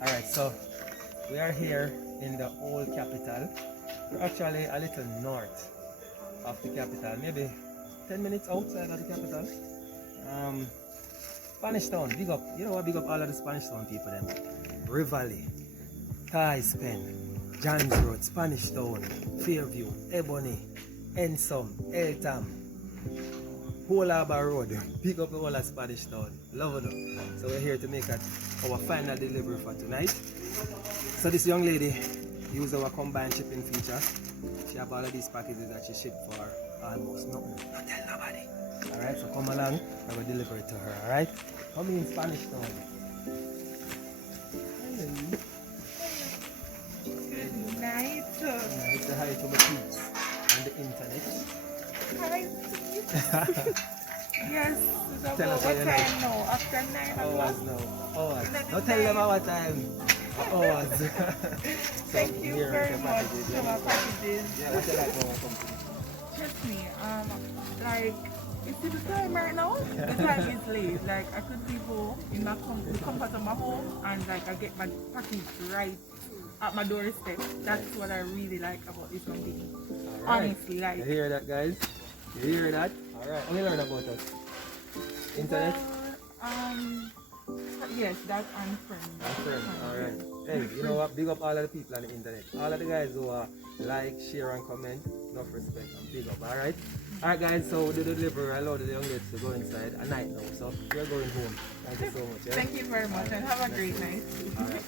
Alright, so we are here in the old capital. We're actually a little north of the capital, maybe 10 minutes outside of the capital. Spanish Town, big up, you know what, big up all of the Spanish Town people then. Rivali, Thais Pen, Johns Road, Spanish Town, Fairview, Ebony, Ensom, Eltham, Whole Harbour Road, big up the whole of Spanish Town. Love it. So we're here to make our final delivery for tonight. So this young lady used our combined shipping feature. She have all of these packages that she shipped for almost nothing. Don't tell nobody. Alright, so come along, I will deliver it to her, alright? Come in Spanish Town. Good night. Alright, say hi to my kids on the internet. Hi. Yes, it's Tell us about what what you like. time now? After 9 o'clock? Hours now. Hours. Let Don't it tell them die. our time. Hours. Thank you here very are the much packages. for my packages. Yeah, that's like our company. Trust me, like, you see the time right now? The time is late. Like, I could be home in the comfort of my home and like I get my package right at my doorstep. That's what I really like about this company. Alright. Honestly, like. You hear that, guys? You hear that? Alright. What you learn about us? Internet? Yes, that's and friends. Friend. Alright. Hey, you know what? Big up all of the people on the internet. All of the guys who like, share, and comment. Enough respect and big up. Alright? Alright, guys. So we do the delivery. I allowed the young ladies to go inside at night now. So we're going home. Thank you so much. Yeah? Thank you very much and have a great night. Alright.